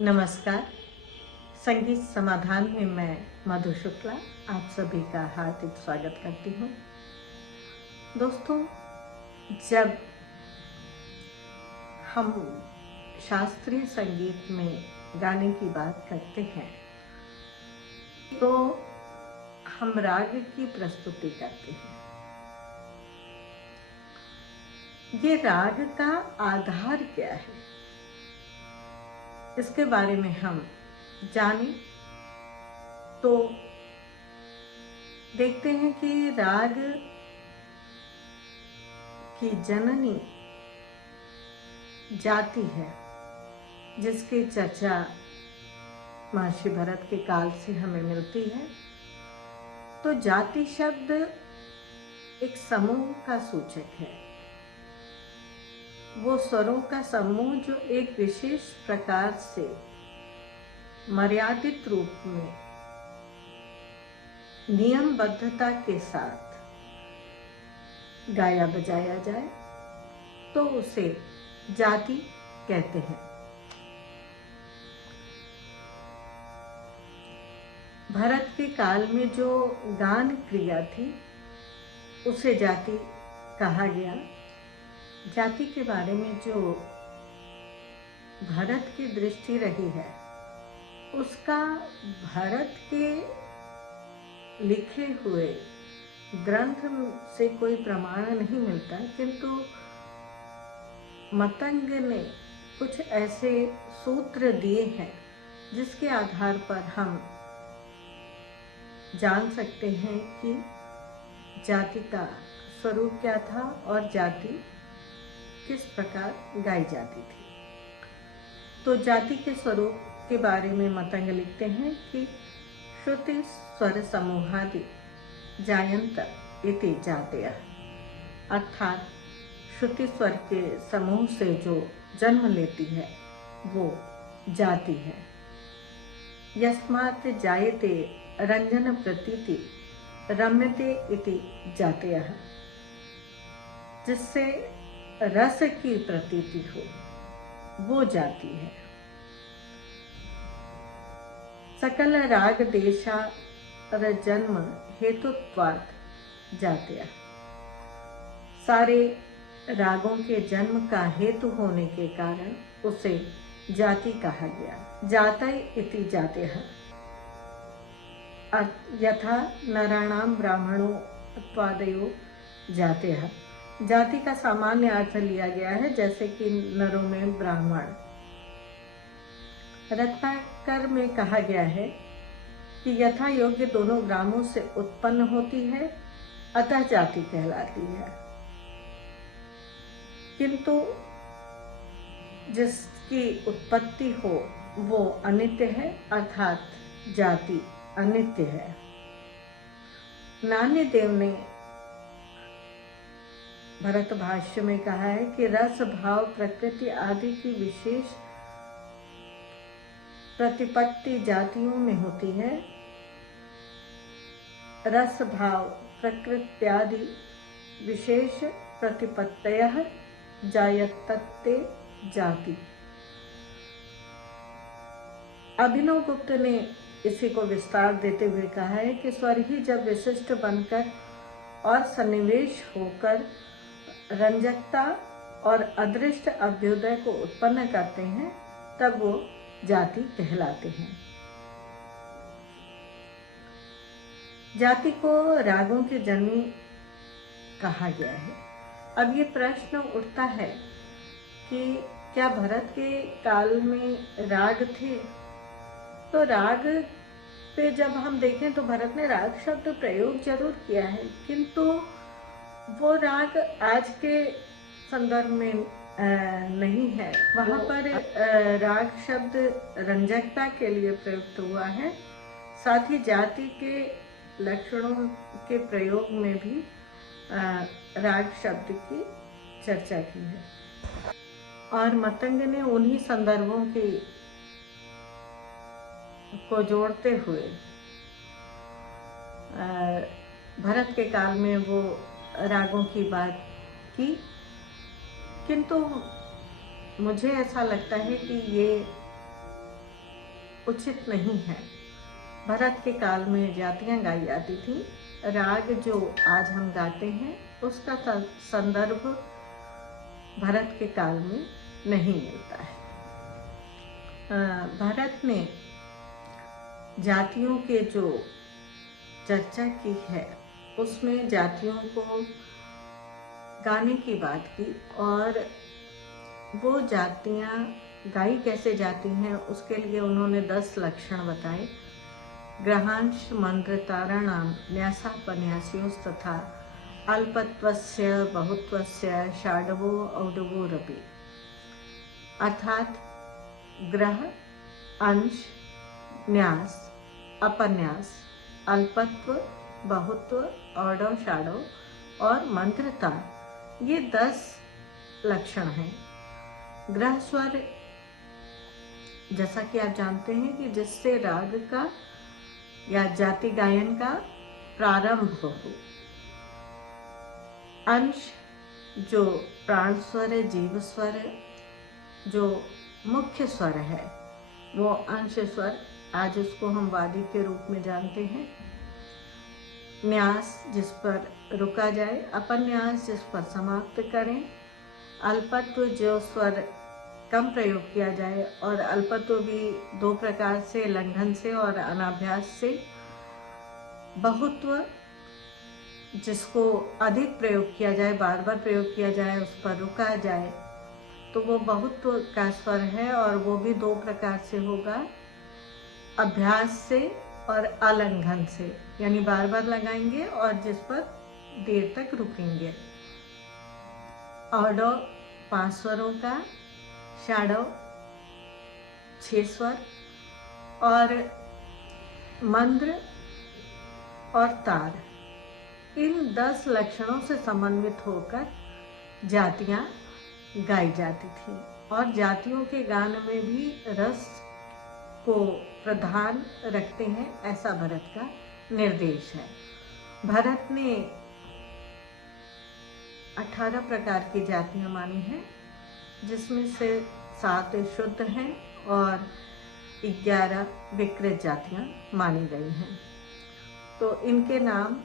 नमस्कार। संगीत समाधान में मैं मधु शुक्ला आप सभी का हार्दिक स्वागत करती हूँ। दोस्तों, जब हम शास्त्रीय संगीत में गाने की बात करते हैं तो हम राग की प्रस्तुति करते हैं। ये राग का आधार क्या है, इसके बारे में हम जानें तो देखते हैं कि राग की जननी जाति है, जिसकी चर्चा महर्षि भरत के काल से हमें मिलती है। तो जाति शब्द एक समूह का सूचक है, वो स्वरों का समूह जो एक विशेष प्रकार से मर्यादित रूप में नियमबद्धता के साथ गाया बजाया जाए तो उसे जाति कहते हैं। भरत के काल में जो गान क्रिया थी उसे जाति कहा गया। जाति के बारे में जो भरत की दृष्टि रही है उसका भरत के लिखे हुए ग्रंथ से कोई प्रमाण नहीं मिलता, किंतु मतंग ने कुछ ऐसे सूत्र दिए हैं जिसके आधार पर हम जान सकते हैं कि जाति का स्वरूप क्या था और जाति किस प्रकार गाई जाती थी। तो जाति के स्वरूप के बारे में मतंग लिखते हैं कि श्रुति स्वर समूहादि जायंत इति जातयः, अर्थात श्रुति स्वर के समूह से जो जन्म लेती है वो जाति है। यस्मात् जायते रंजन प्रतीति रम्यते इति जातयः, जिससे रस की प्रतीति हो वो जाति है। सकल राग देशा जन्म हेतुत्वात् जातयः, सारे रागों के जन्म का हेतु होने के कारण उसे जाति कहा गया। जातय इति जातयः, यथा नराणाम ब्राह्मणों त्वादयो जातयः, जाति का सामान्य अर्थ लिया गया है, जैसे कि नरों में ब्राह्मण। रत्नाकर में कहा गया है कि यथा योग्य दोनों ग्रामों से उत्पन्न होती है अतः जाति कहलाती है, किंतु जिसकी उत्पत्ति हो वो अनित्य है, अर्थात जाति अनित्य है। नान्य देव ने भरत भाष्य में कहा है कि रस भाव प्रकृति आदि की विशेष प्रतिपत्ति जातियों में होती है। रस भाव प्रकृत्यादि विशेष प्रतिपत्तयः जायतत्ते जाति। अभिनव गुप्त ने इसी को विस्तार देते हुए कहा है कि स्वर ही जब विशिष्ट बनकर और सन्निवेश होकर रंजकता और अदृष्ट अभ्युदय को उत्पन्न करते हैं तब वो जाति कहलाते हैं। जाति को रागों की जननी कहा गया है। अब ये प्रश्न उठता है कि क्या भरत के काल में राग थे? तो राग पे जब हम देखें तो भरत ने राग शब्द प्रयोग जरूर किया है, किंतु वो राग आज के संदर्भ में नहीं है। वहाँ पर राग शब्द रंजकता के लिए प्रयुक्त हुआ है, साथ ही जाति के लक्षणों के प्रयोग में भी राग शब्द की चर्चा की है। और मतंग ने उन्हीं संदर्भों को जोड़ते हुए भरत के काल में वो रागों की बात की, किंतु मुझे ऐसा लगता है कि ये उचित नहीं है। भरत के काल में जातियां गाई जाती थी। राग जो आज हम गाते हैं उसका संदर्भ भरत के काल में नहीं मिलता है। भरत ने जातियों के जो चर्चा की है उसमें जातियों को गाने की बात की और वो जातियां गाई कैसे जाती हैं उसके लिए उन्होंने 10 लक्षण बताए। ग्रहांश मंत्रताराणाम न्यासापन्यास्योस् तथा अल्पत्वस्य बहुत्वस्य षाडवो औडवो रपि, अर्थात ग्रह, अंश, न्यास, अपन्यास, अल्पत्व, बहुत्व, औडव, षाडव और मंत्रता, ये 10 लक्षण हैं। ग्रह स्वर, जैसा कि आप जानते हैं कि जिससे राग का या जाति गायन का प्रारंभ हो। अंश जो प्राण स्वर है, जीव स्वर है, जो मुख्य स्वर है वो अंश स्वर, आज उसको हम वादी के रूप में जानते हैं। न्यास जिस पर रुका जाए, अपन्यास जिस पर समाप्त करें, अल्पत्व जो स्वर कम प्रयोग किया जाए, और अल्पत्व भी 2 प्रकार से, लंघन से और अनाभ्यास से। बहुत्व जिसको अधिक प्रयोग किया जाए, बार बार प्रयोग किया जाए, उस पर रुका जाए, तो वो बहुत्व का स्वर है और वो भी 2 प्रकार से होगा, अभ्यास से और अलंघन से, यानी बार बार लगाएंगे और जिस पर देर तक रुकेंगे। औडव 5 स्वरों का, षाडव 6 स्वर और मंद्र और तार, इन 10 लक्षणों से समन्वित होकर जातियां गाई जाती थी। और जातियों के गान में भी रस को प्रधान रखते हैं, ऐसा भरत का निर्देश है। भरत ने 18 प्रकार की जातियां मानी हैं, जिसमें से 7 शुद्ध हैं और 11 विकृत जातियां मानी गई हैं। तो इनके नाम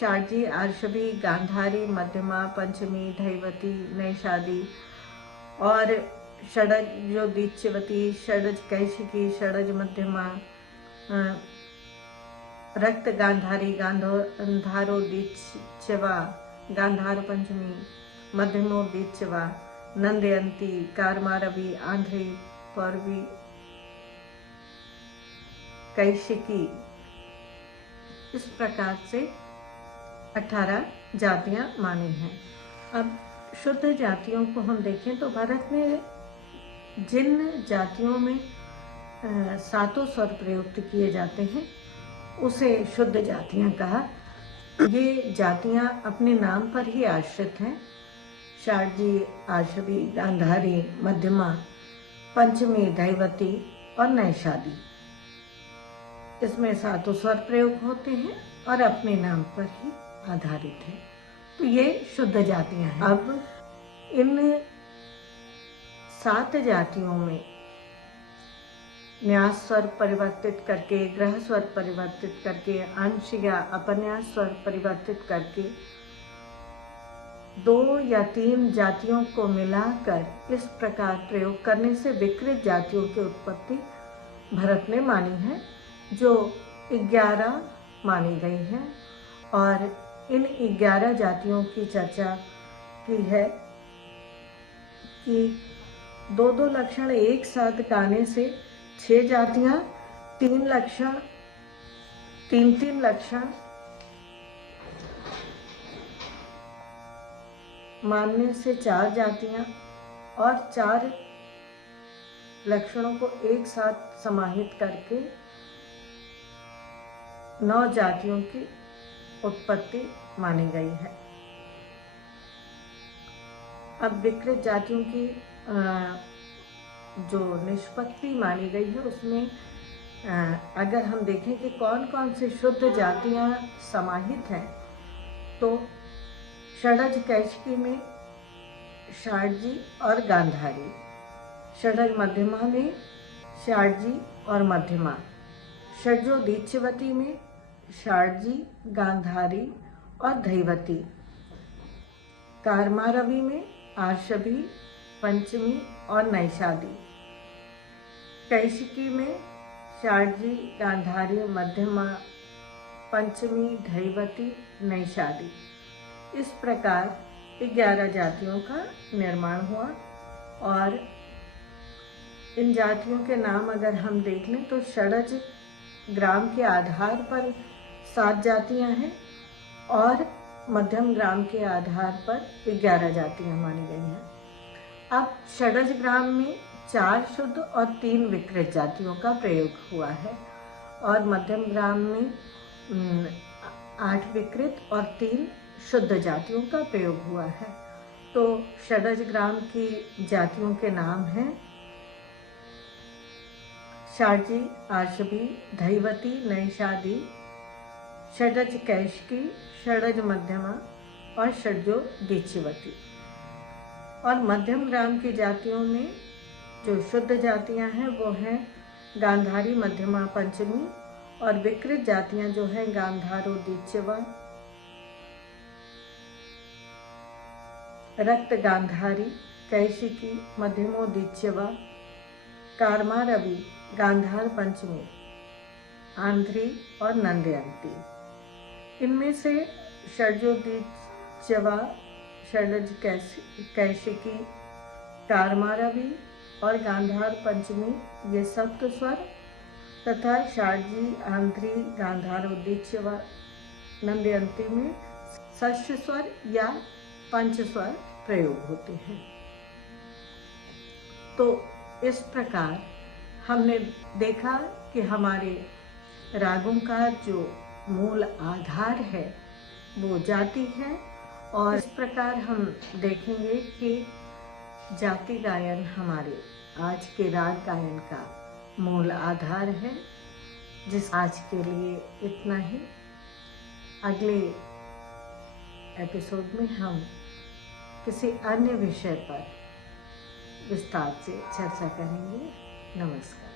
षाडजी, आर्षभी, गांधारी, मध्यमा, पंचमी, धैवती, नैषादी और षडज जो दीक्षवती, षडज कैशिकी, षडज मध्यमा, रक्त गांधारी, गांधारो दीक्षवा, गांधार पंचमी, मध्यमो दीक्षवा, नंदयंती, कारमारवी, आंध्री, पौरवी, कैशिकी, इस प्रकार से 18 जातियां मानी हैं। अब शुद्ध जातियों को हम देखें तो भरत ने जिन जातियों में 7 स्वर प्रयुक्त किए जाते हैं उसे शुद्ध जातियां कहा। ये जातियां अपने नाम पर ही आश्रित हैं। षाडजी, आर्षभी, गांधारी, मध्यमा, पंचमी, धैवती और नैषादी, इसमें 7 स्वर प्रयोग होते हैं और अपने नाम पर ही आधारित है। तो ये शुद्ध जातियां हैं। अब इन 7 जातियों में न्यास स्वर परिवर्तित करके, ग्रह स्वर परिवर्तित करके, अंश या अपन्यास स्वर परिवर्तित करके 2 या 3 जातियों को मिलाकर इस प्रकार प्रयोग करने से विकृत जातियों की उत्पत्ति भरत ने मानी है, जो 11 मानी गई हैं। और इन 11 जातियों की चर्चा की है कि 2-2 लक्षण एक साथ गाने से 6 जातियां, 3 लक्षण, 3-3 लक्षण मानने से 4 जातियां और 4 लक्षणों को एक साथ समाहित करके 9 जातियों की उत्पत्ति मानी गई है। अब विकृत जातियों की जो निष्पत्ति मानी गई है उसमें अगर हम देखें कि कौन कौन से शुद्ध जातियां समाहित हैं, तो षडज कैशिकी में षाडजी और गांधारी, षडज मध्यमा में षाडजी और मध्यमा। षड्जो दीक्षिवती में षाडजी, गांधारी और धैवती। कारमारवी में आर्षभी, पंचमी और नैषादी। कैशिकी में षाडजी, गांधारी, मध्यमा, पंचमी, धैवती, नैषादी। इस प्रकार 11 जातियों का निर्माण हुआ। और इन जातियों के नाम अगर हम देख लें तो षडज ग्राम के आधार पर 7 जातियां हैं और मध्यम ग्राम के आधार पर 11 जातियां मानी गई हैं। अब षडज ग्राम में 4 शुद्ध और 3 विकृत जातियों का प्रयोग हुआ है और मध्यम ग्राम में 8 विकृत और 3 शुद्ध जातियों का प्रयोग हुआ है। तो षडज ग्राम की जातियों के नाम हैं षाडजी, आर्षभी, धैवती, नैषादी, षडज कैशिकी, षडज मध्यमा और षड्जो दीक्षिवती। और मध्यम ग्राम की जातियों में जो शुद्ध जातियां हैं वो हैं गांधारी, मध्यमा, पंचमी और विकृत जातियां जो हैं गांधारो, दीक्षिवा, रक्त गांधारी, कैशिकी, मध्यमो, दीक्षिवा, कारमारवी, गांधार, पंचमी, आंध्री और नंदयंती। इनमें से षड्जो दीक्षिवा, षडज कैशिकी, कारमारवी और गांधार, पंचमी ये सप्त स्वर तथा षाडजी, आंध्री, गांधार, दीक्षिवा, नंदयंती में षष्ठ स्वर या पंच स्वर प्रयोग होते हैं। तो इस प्रकार हमने देखा कि हमारे रागों का जो मूल आधार है वो जाति है। और इस प्रकार हम देखेंगे कि जाति गायन हमारे आज के राग गायन का मूल आधार है। जिस आज के लिए इतना ही। अगले एपिसोड में हम किसी अन्य विषय पर विस्तार से चर्चा करेंगे। नमस्कार।